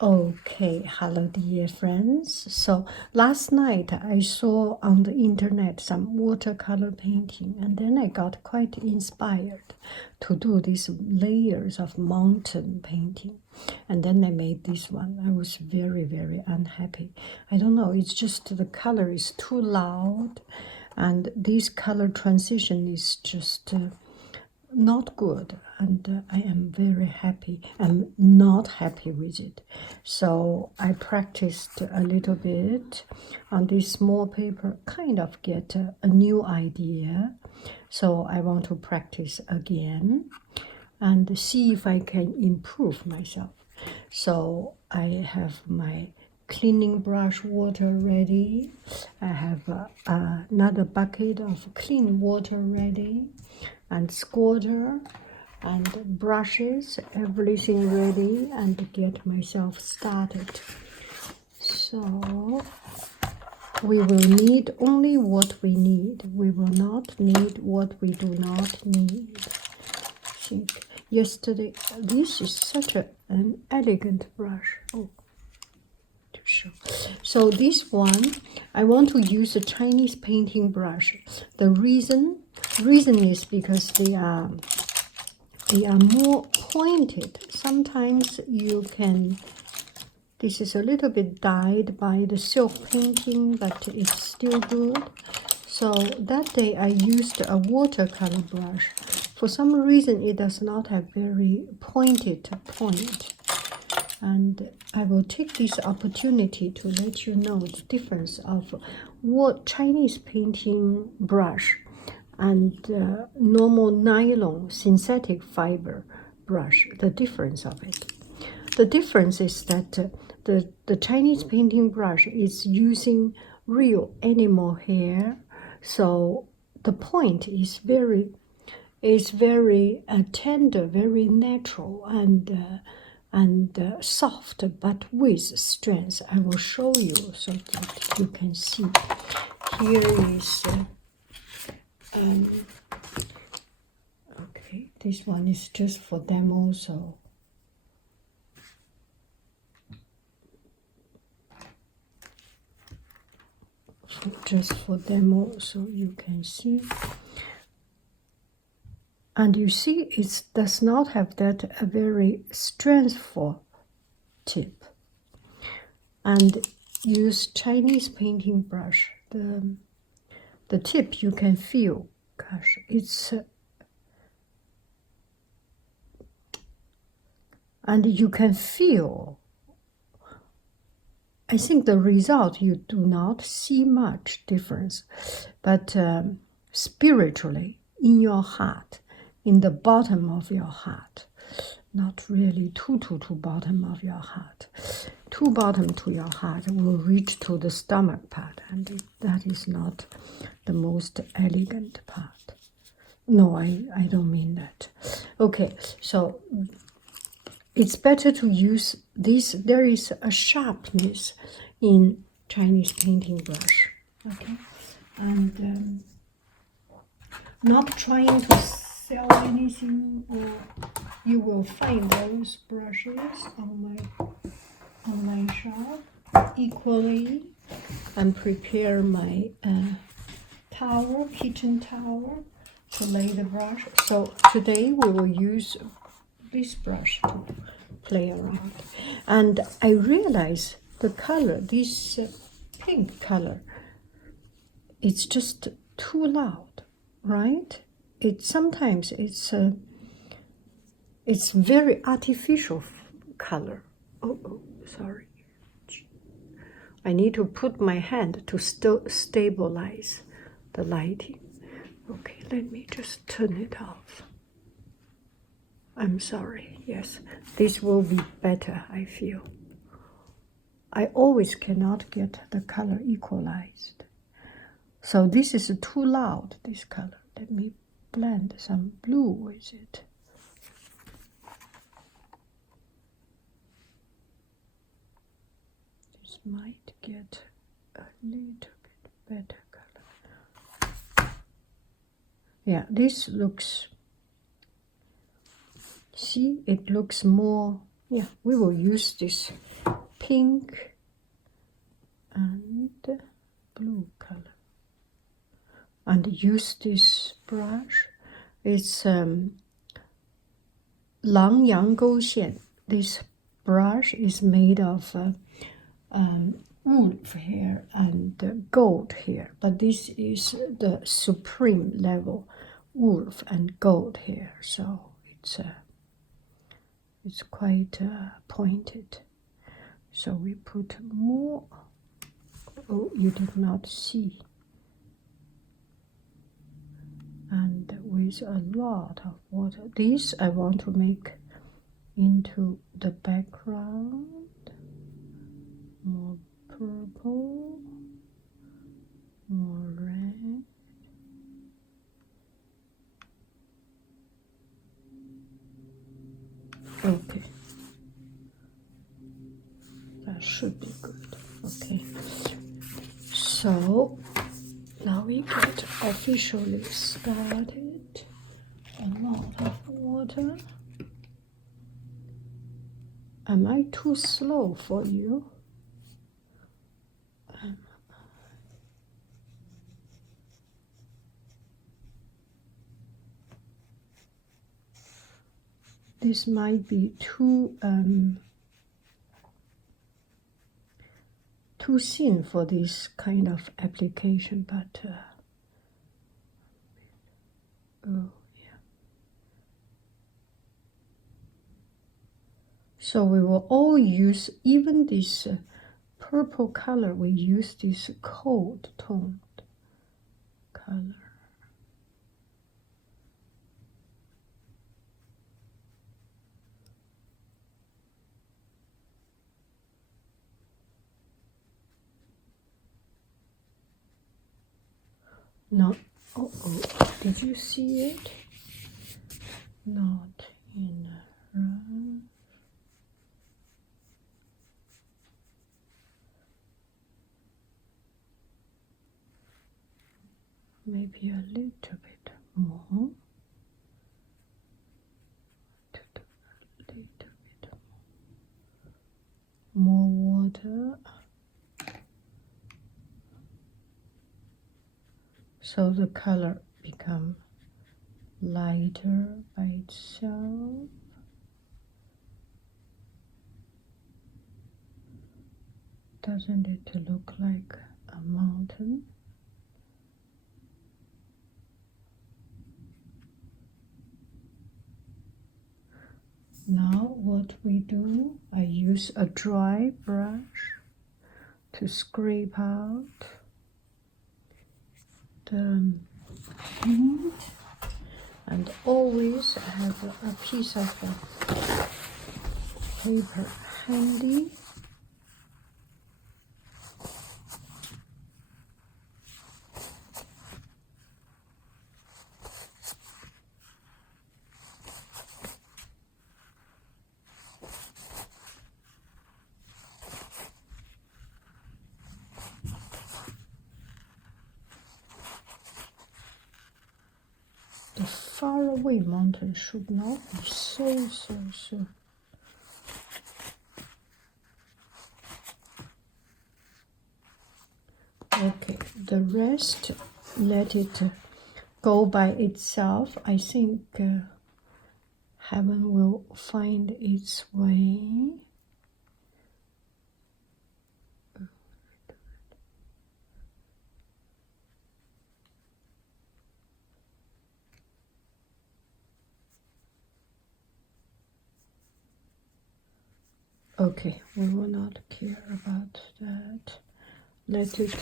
Okay, hello dear friends. So last night I saw on the internet some watercolor painting, and then I got quite inspired to do these layers of mountain painting. And then I made this one. I was very, very unhappy. I don't know, it's just the color is too loud, and this color transition is just not good, and I am very happy. I'm not happy with it. So I practiced a little bit on this small paper, kind of get a new idea. So I want to practice again and see if I can improve myself. So I have my cleaning brush water ready. I have another bucket of clean water ready, and squirter and brushes, everything ready, and get myself started. So we will need only what we need. We will not need what we do not need. I think yesterday, this is such an elegant brush. Oh, to show. So this one, I want to use a Chinese painting brush. The reason is because they are more pointed. Sometimes you can, this is a little bit dyed by the silk painting, but it's still good. So that day I used a watercolor brush. For some reason it does not have very pointed point. And I will take this opportunity to let you know the difference of what Chinese painting brush and normal nylon synthetic fiber brush, the difference of it. The difference is that the Chinese painting brush is using real animal hair, so the point is very tender, very natural, and soft, but with strength. I will show you so that you can see. Here is okay, this one is just for demo, so just for demo, so you can see. And you see it does not have that a very strengthful tip. And use Chinese painting brush. The tip you can feel, gosh, it's and you can feel. I think the result you do not see much difference, but spiritually in your heart, in the bottom of your heart, not really too bottom of your heart. Too bottom to your heart will reach to the stomach part, and that is not the most elegant part. No, I don't mean that. Okay, so it's better to use this. There is a sharpness in Chinese painting brush, okay? And not trying to sell anything, or you will find those brushes on my shop equally, and prepare my towel, kitchen towel, to lay the brush. So today we will use this brush to play around. And I realize the color, this pink color, it's just too loud, right? Sometimes it's very artificial color. Oh, sorry. I need to put my hand to stabilize the lighting. Okay, let me just turn it off. I'm sorry. Yes, this will be better, I feel. I always cannot get the color equalized. So this is too loud, this color. Let me blend some blue with it. This might get a little bit better color. Yeah, this looks, see, it looks more, yeah, we will use this pink and blue color. And use this brush. It's 狼羊勾线. This brush is made of wolf hair and goat hair, but this is the supreme level wolf and goat hair, so it's quite pointed. So we put more. Oh, you did not see. And with a lot of water. This I want to make into the background. More purple, more red. Okay. That should be good. Okay. So now we get officially started. A lot of water. Am I too slow for you? This might be too thin for this kind of application, but oh yeah. So we will all use, even this purple color, we use this cold toned color. No, oh, did you see it? Not in a rush. Maybe a little bit more. A little bit more water. So the color become lighter by itself. Doesn't it look like a mountain? Now what we do, I use a dry brush to scrape out the paint, and always have a piece of paper handy. The faraway mountain should not be so. Okay, the rest, let it go by itself. I think heaven will find its way. Okay, we will not care about that. Let it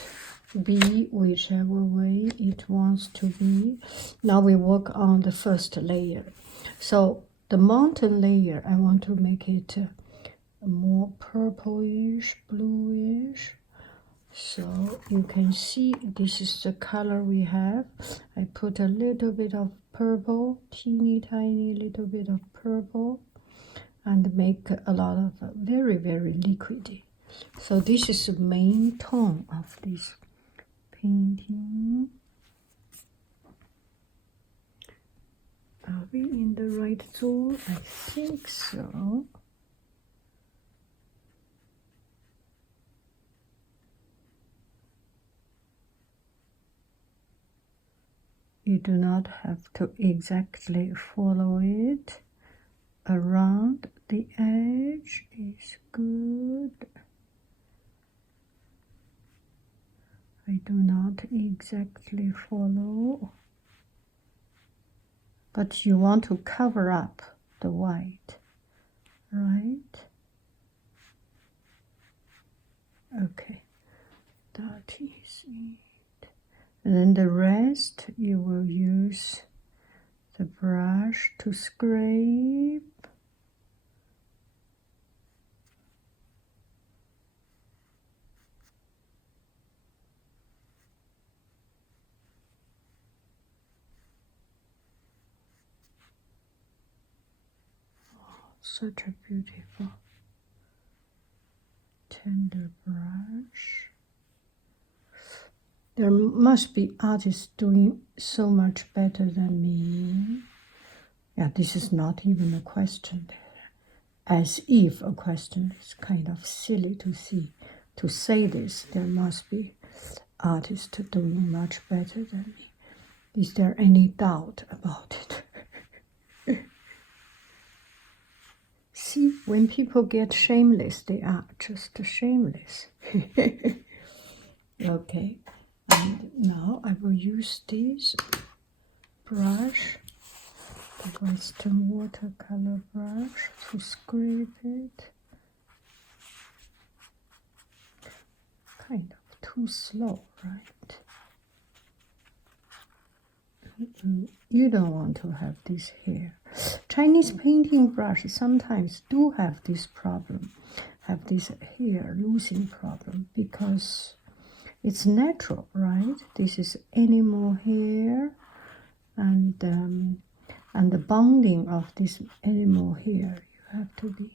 be whichever way it wants to be. Now we work on the first layer. So the mountain layer, I want to make it more purplish, bluish. So you can see this is the color we have. I put a little bit of purple, teeny tiny little bit of purple, and make a lot of very liquidy. So this is the main tone of this painting. Are we in the right zone? I think so. You do not have to exactly follow it. Around the edge is good. I do not exactly follow, but you want to cover up the white, right? Okay, that is it. And then the rest you will use the brush to scrape. Such a beautiful tender brush. There must be artists doing so much better than me. Yeah, this is not even a question. As if a question is kind of silly to say this. There must be artists doing much better than me. Is there any doubt about it? See, when people get shameless, they are just shameless. Okay, and now I will use this brush, the Western watercolor brush, to scrape it. Kind of too slow, right? You don't want to have this here. Chinese painting brushes sometimes do have this problem, have this hair losing problem, because it's natural, right? This is animal hair, and the bonding of this animal hair, you have to be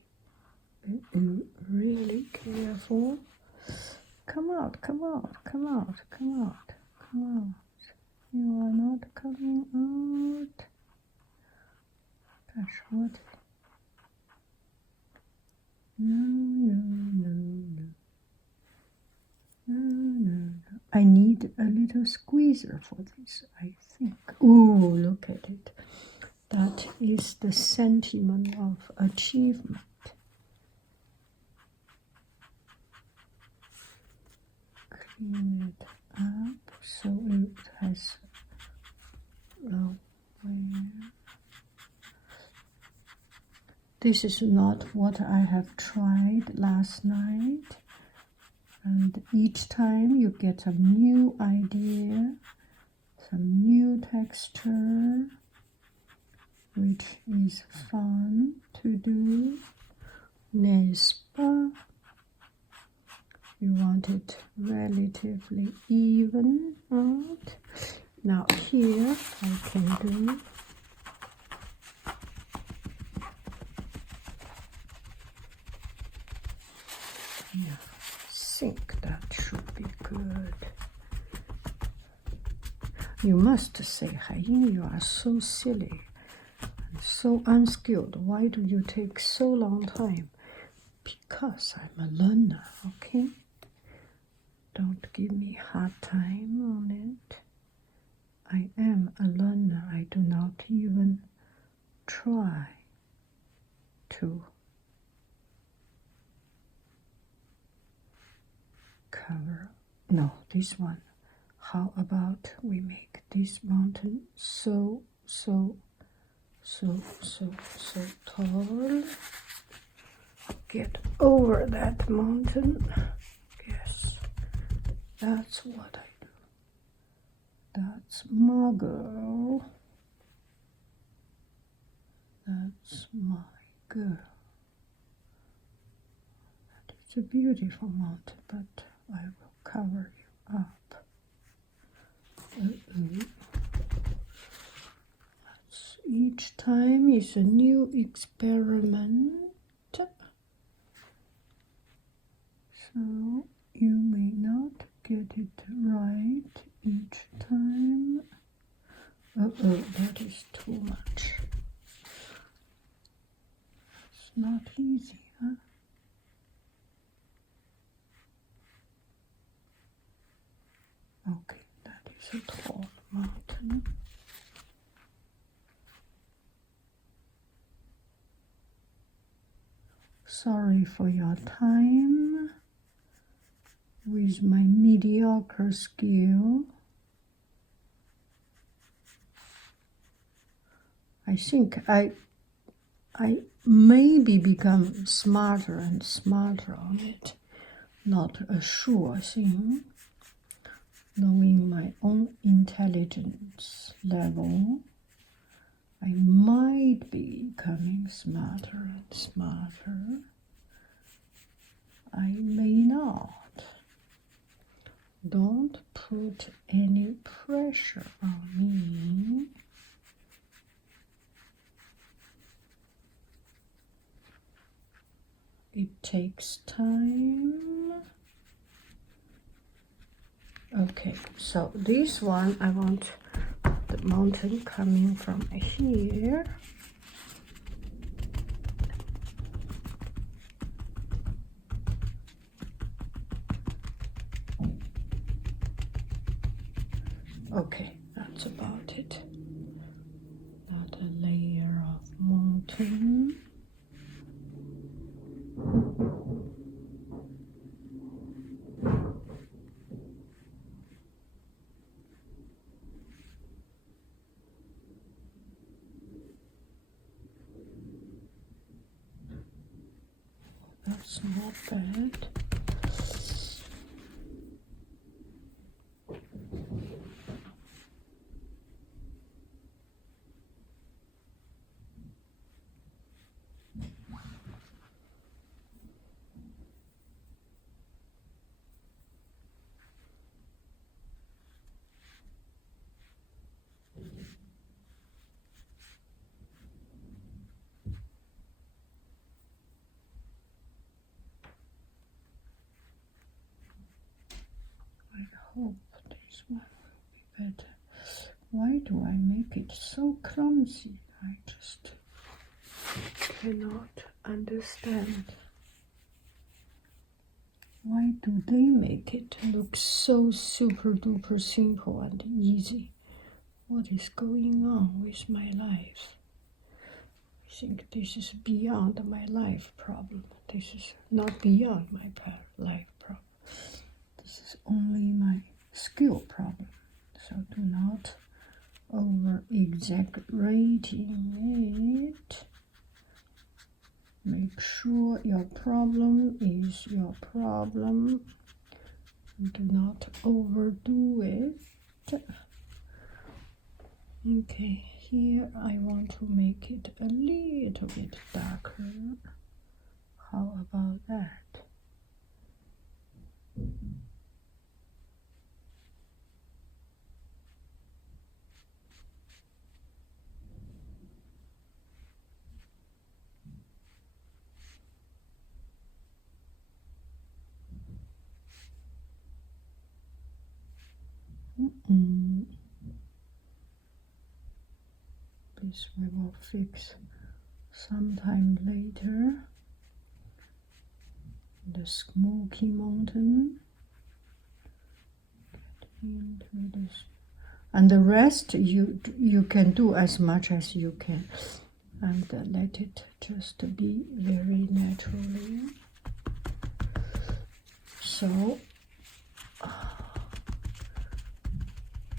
really careful. Come out, come out, come out, come out, come out. You are not coming out. Gosh, what? No, no, no, no. No, no, no. I need a little squeezer for this, I think. Ooh, look at it. That is the sentiment of achievement. Clean it up so it has low wear. This is not what I have tried last night, and each time you get a new idea, some new texture, which is fun to do. N'est-ce pas? You want it relatively even out. Now here I can do I think that should be good. You must say, Haiyin, you are so silly and so unskilled. Why do you take so long time? Because I'm a learner, okay? Don't give me hard time on it. I am a learner. I do not even try to cover. No, this one. How about we make this mountain so tall? Get over that mountain. Yes, that's what I do. That's my girl. That's my girl. It's a beautiful mountain, but I will cover you up. Each time is a new experiment. So you may not get it right each time. That is too much. It's not easy, huh? Okay, that is a tall mountain. Sorry for your time with my mediocre skill. I think I maybe become smarter and smarter on it. Not a sure thing. Knowing my own intelligence level, I might be becoming smarter and smarter. I may not. Don't put any pressure on me. It takes time. Okay, so this one I want the mountain coming from here. Okay, that's about it. Another layer of mountain. That's not bad. I hope this one will be better. Why do I make it so clumsy? I just cannot understand. Why do they make it look so super duper simple and easy? What is going on with my life? I think this is beyond my life problem. This is not beyond my life problem. This is only my skill problem. So do not over exaggerating it. Make sure your problem is your problem. Do not overdo it. Okay, here I want to make it a little bit darker. How about that? This we will fix sometime later. The Smoky Mountain. Get into this, and the rest you can do as much as you can, and let it just be very naturally. So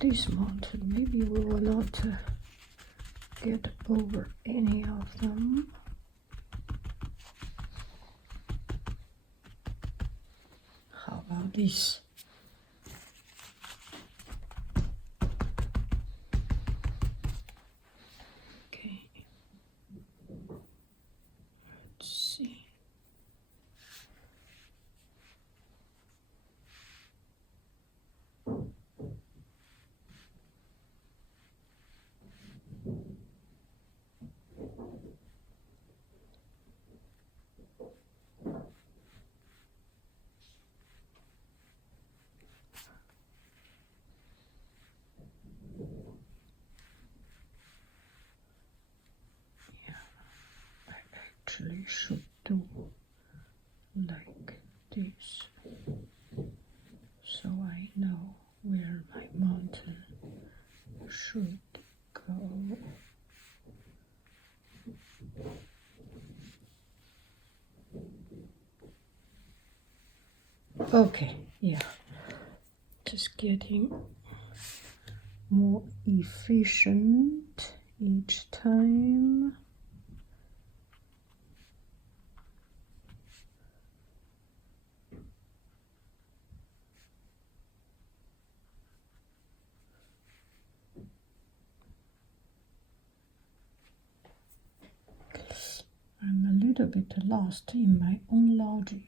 this mountain, maybe we will not get over any of them. How about this? Okay. Let's see. Actually should do like this, so I know where my mountain should go. Okay, yeah. Just getting more efficient each time. I'm a little bit lost in my own logic.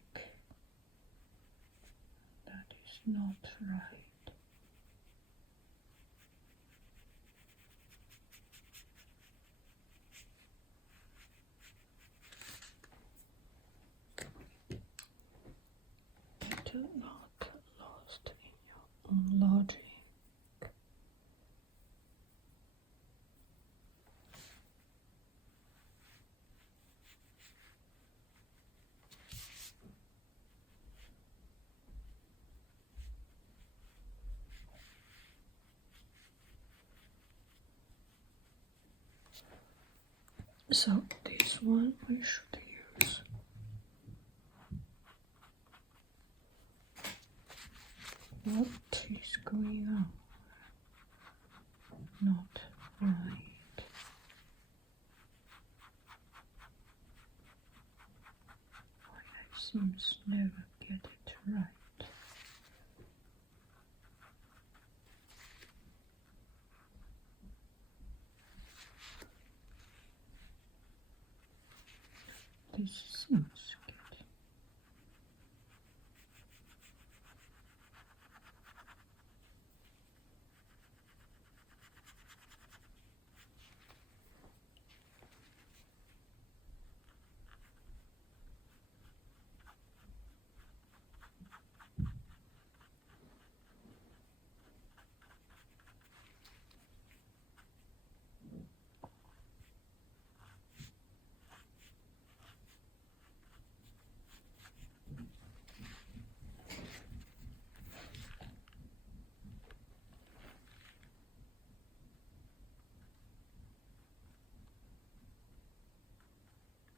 That is not right. Get not lost in your own logic. So this one we should use. What is going on? Not right. Why I seems never get it right. This seems good.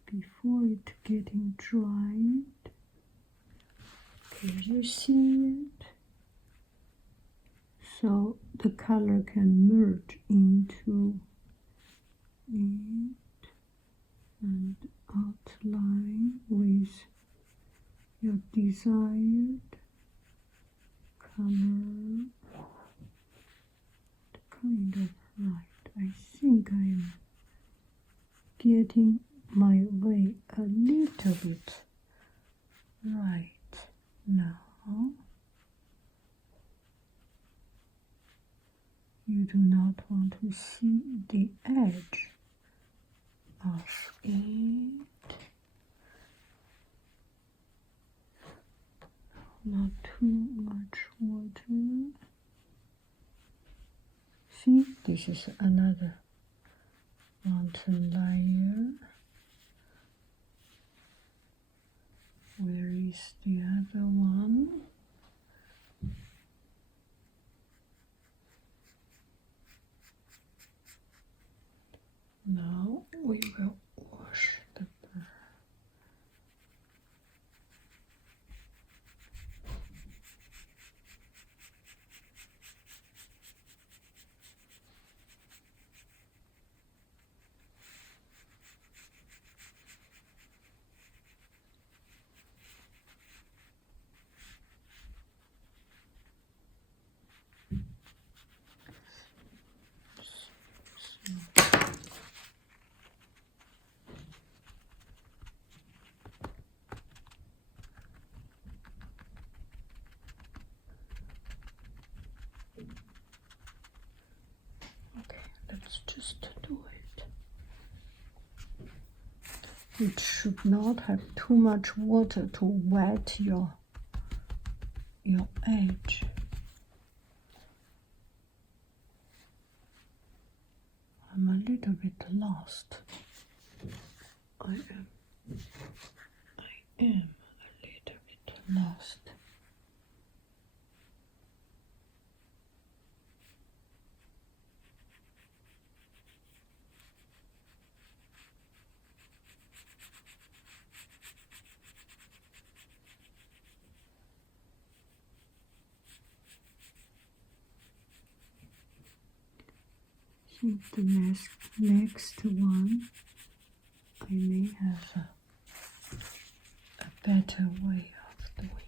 Before it getting dried, can you see it? So the color can merge into it and outline with your desired color. Kind of right. I think I'm getting my way a little bit right now. You do not want to see the edge of it. Not too much water. See, this is another mountain layer. Where is the other one? Now we will wash the bird. Okay, let's just do it. It should not have too much water to wet your edge. I'm a little bit lost. I am a little bit lost. think the next one I may have a better way of doing it.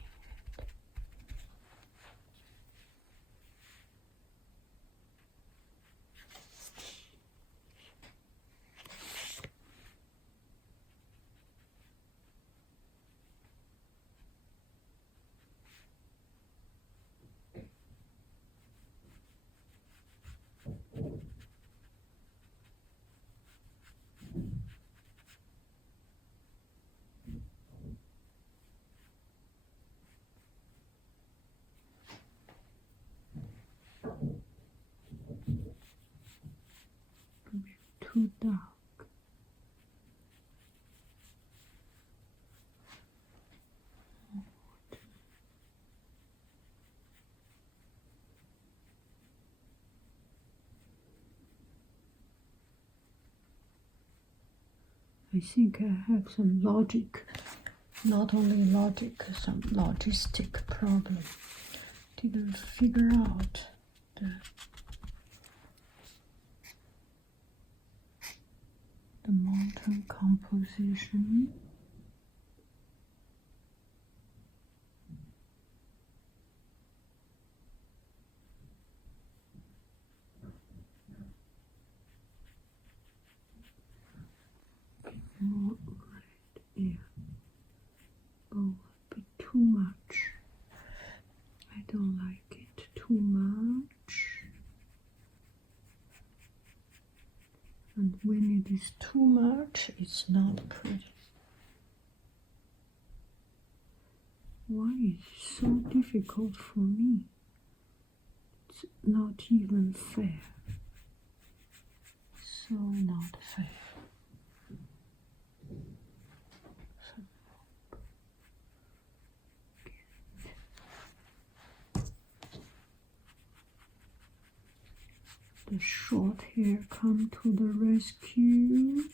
Too dark. I think I have some logic, not only logic, some logistic problem. Didn't figure out the mountain composition. More red, yeah. Oh, a bit too much. I don't like it too much. And when it is too much, it's not pretty. Why is it so difficult for me? It's not even fair. So not fair. The short hair come to the rescue.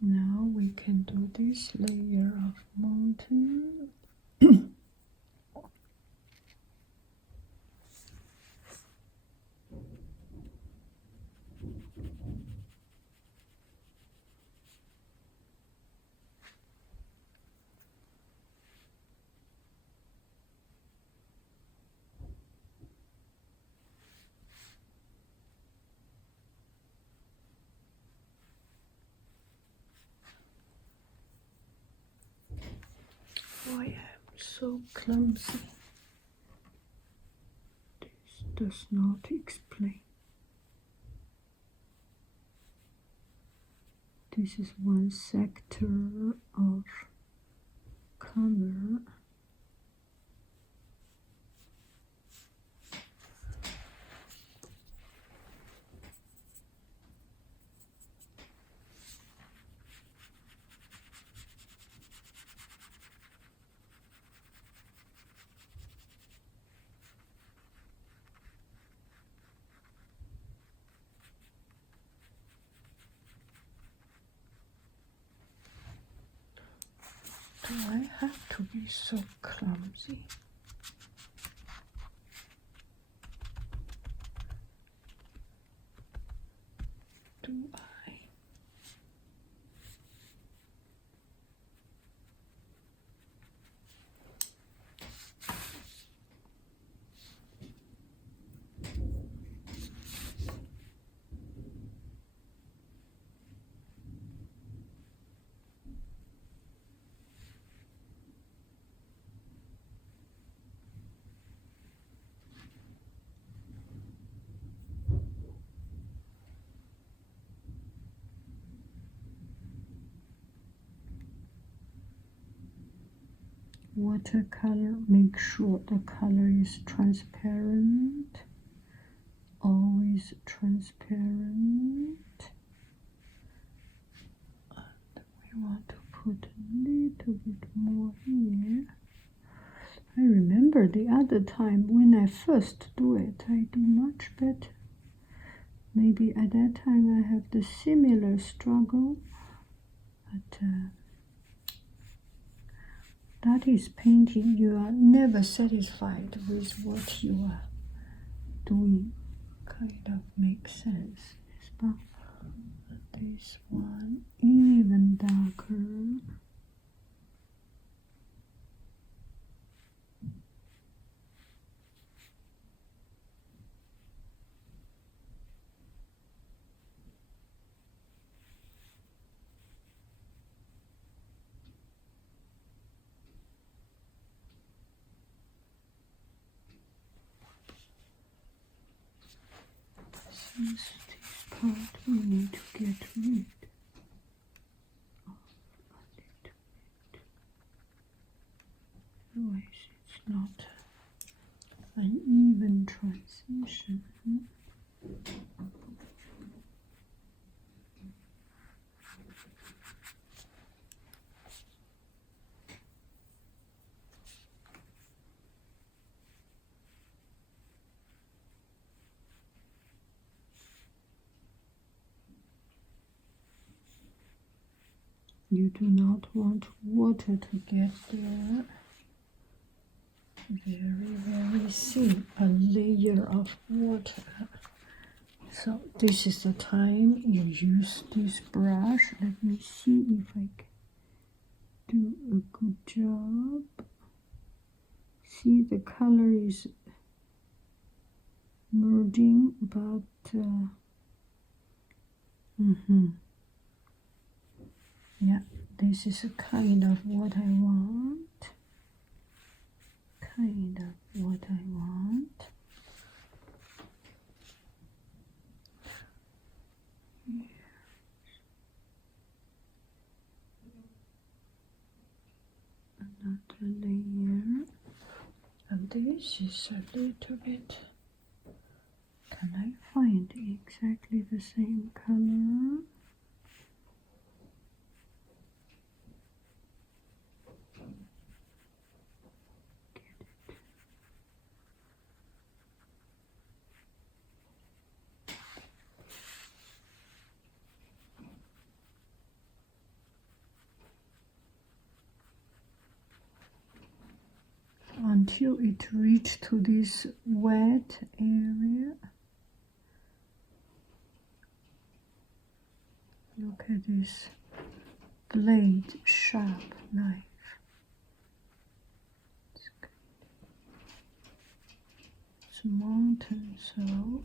Now we can do this layer of mountain. Why am so clumsy? This does not explain. This is one sector of color. Do I have to be so clumsy? Do I? Watercolor, make sure the color is transparent always transparent. And we want to put a little bit more here. I remember the other time when I first do it, I do much better. Maybe at that time I have the similar struggle, but that is painting. You are never satisfied with what you are doing. Kind of makes sense. But this one even darker. Since this part we need to get rid of a little bit. Otherwise it's not an even transition. You do not want water to get there. Very thin, a layer of water. So this is the time you use this brush. Let me see if I can do a good job. See, the color is merging, but yeah, this is a kind of what I want. Kind of what I want. Another layer. And this is a little bit. Can I find exactly the same color? Until it reached to this wet area. Look at this blade, sharp knife. It's mountain, so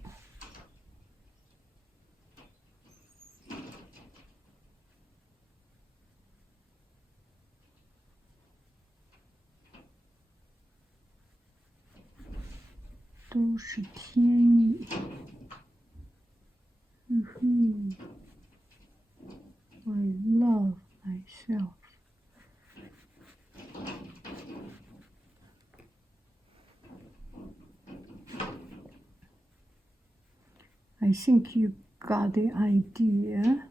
都是天意。I love myself. I think you got the idea.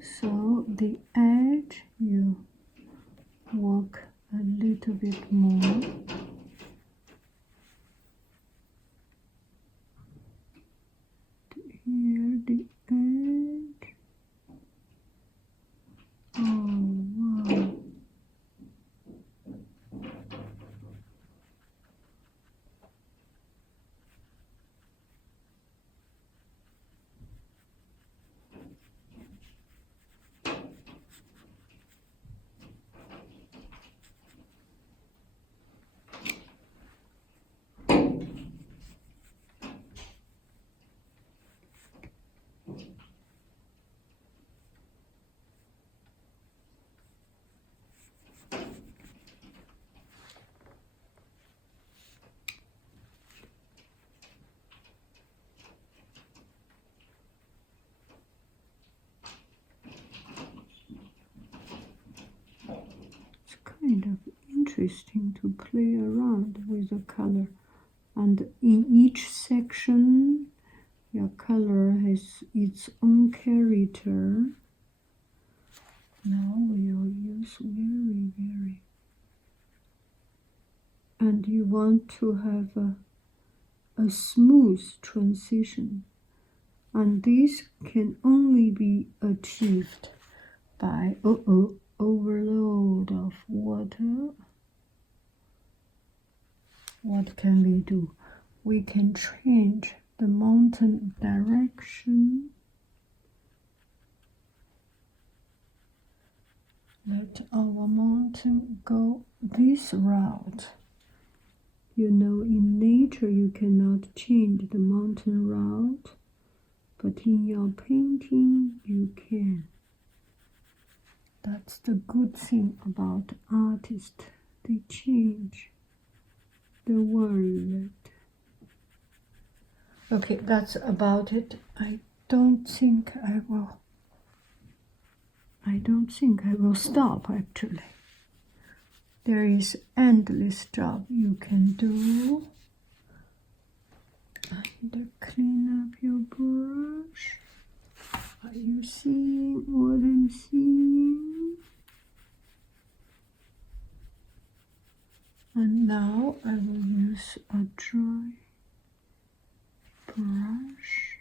So the edge you work a little bit more. Here the edge. Oh wow. Kind of interesting to play around with the color. And in each section, your color has its own character. Now we'll use very, and you want to have a smooth transition. And this can only be achieved by overload of water. What can we do? We can change the mountain direction. Let our mountain go this route. You know, in nature you cannot change the mountain route, but in your painting you can. That's the good thing about artists. They change the world. Okay, that's about it. I don't think I will stop actually. There is endless job you can do. And clean up your brush. Are you seeing what I'm seeing? And now I will use a dry brush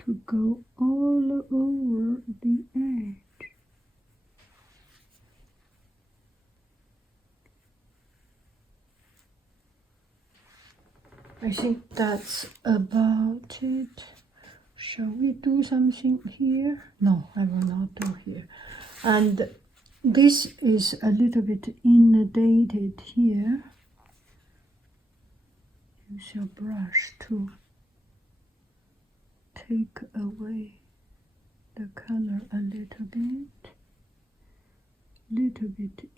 to go all over the edge. I think that's about it. Shall we do something here? No, I will not do here. And this is a little bit inundated here. Use your brush to take away the color a little bit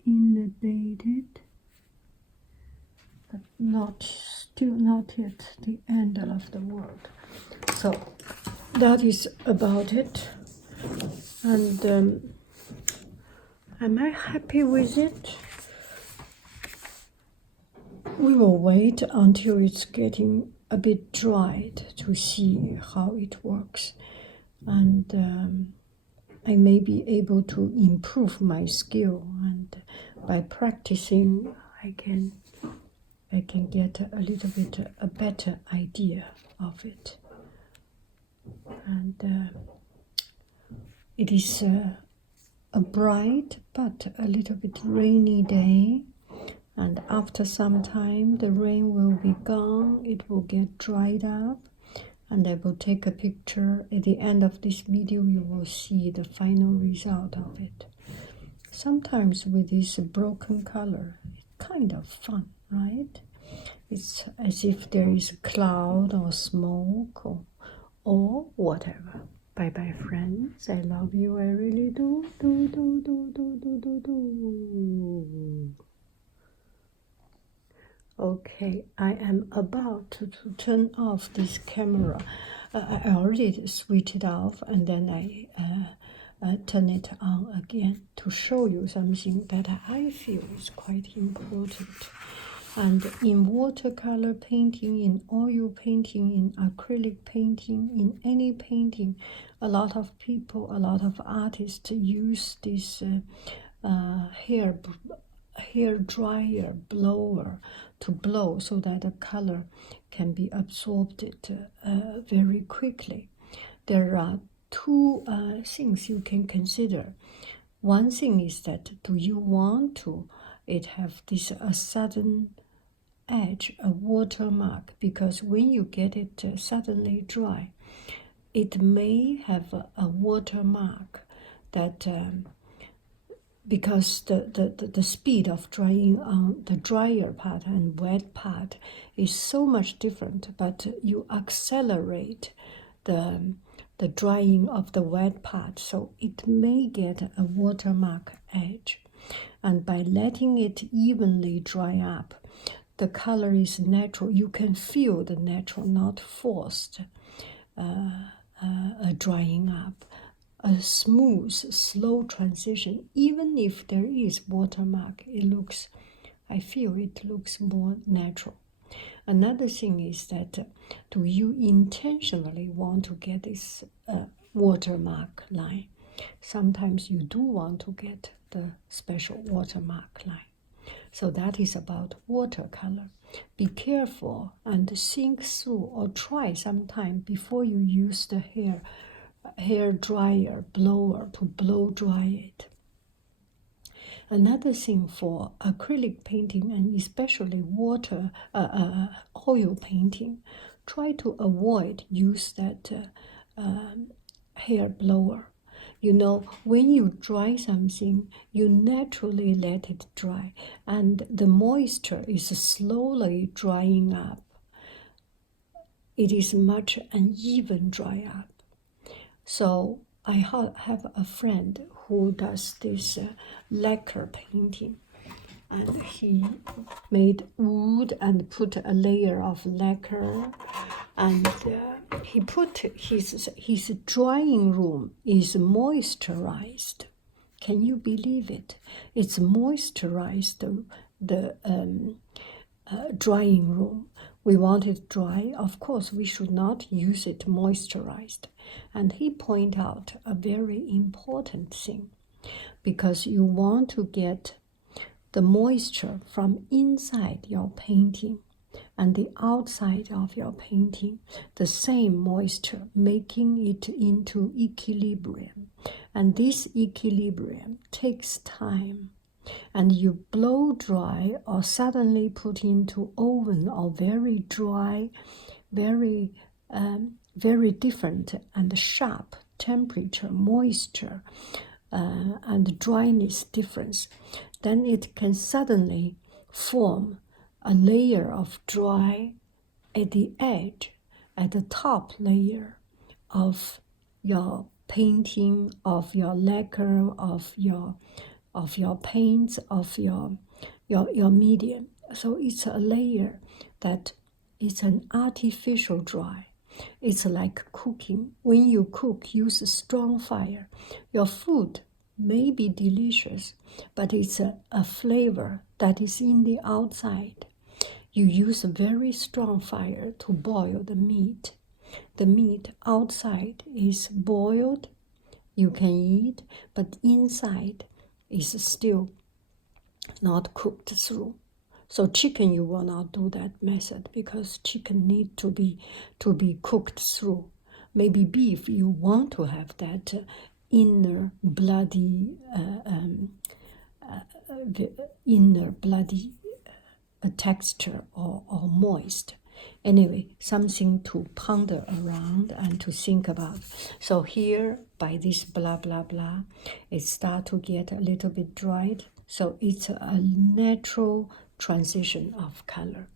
inundated, but still not yet the end of the world. So that is about it. And am I happy with it? We will wait until it's getting a bit dried to see how it works. And I may be able to improve my skill, and by practicing I can get a little bit a better idea of it. And it is a bright but a little bit rainy day, and after some time the rain will be gone, it will get dried up, and I will take a picture. At the end of this video you will see the final result of it. Sometimes with this broken color, it's kind of fun, right? It's as if there is a cloud or smoke or whatever. Bye bye friends, I love you, I really do. Okay, I am about to turn off this camera. I already switched it off, and then I turn it on again to show you something that I feel is quite important. And in watercolor painting, in oil painting, in acrylic painting, in any painting, a lot of people, a lot of artists use this hair dryer blower to blow so that the color can be absorbed very quickly. There are two things you can consider. One thing is that, do you want to have this sudden edge, a watermark? Because when you get it suddenly dry, it may have a watermark that because the speed of drying on the drier part and wet part is so much different, but you accelerate the drying of the wet part, so it may get a watermark edge. And by letting it evenly dry up, the color is natural. You can feel the natural, not forced drying up. A smooth, slow transition. Even if there is watermark, I feel it looks more natural. Another thing is that do you intentionally want to get this watermark line? Sometimes you do want to get the special watermark line. So that is about watercolor. Be careful and think through or try sometime before you use the hair dryer blower to blow dry it. Another thing for acrylic painting and especially oil painting, try to avoid use that hair blower. You know, when you dry something, you naturally let it dry, and the moisture is slowly drying up. It is much uneven dry up. So I have a friend who does this lacquer painting, and he made wood and put a layer of lacquer, and he put his drying room is moisturized. Can you believe it? It's moisturized, the drying room. We want it dry. Of course, we should not use it moisturized. And he pointed out a very important thing, because you want to get the moisture from inside your painting and the outside of your painting, the same moisture, making it into equilibrium. And this equilibrium takes time. And you blow dry or suddenly put into oven or very dry, very different and sharp temperature, moisture, and dryness difference, then it can suddenly form a layer of dry at the edge, at the top layer of your painting, of your lacquer, of your paints, of your medium. So it's a layer that is an artificial dry. It's like cooking. When you cook, use a strong fire. Your food may be delicious, but it's a flavor that is in the outside. You use a very strong fire to boil the meat. The meat outside is boiled, you can eat, but inside is still not cooked through. So chicken, you will not do that method, because chicken need to be cooked through. Maybe beef, you want to have that inner bloody texture or moist. Anyway, something to ponder around and to think about. So here, by this blah, blah, blah, it start to get a little bit dried. So it's a natural transition of color.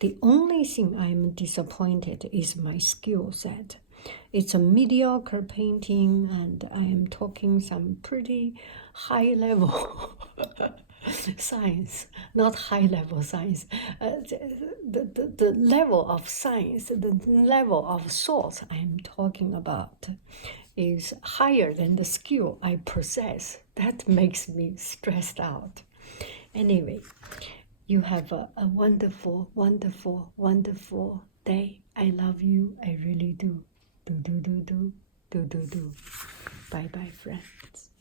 The only thing I'm disappointed is my skill set. It's a mediocre painting, and I am talking some pretty high level science, not high level science. The level of science, the level of thoughts I'm talking about is higher than the skill I possess. That makes me stressed out. Anyway, you have a wonderful, wonderful, wonderful day. I love you. I really do. Do. Bye-bye, friends.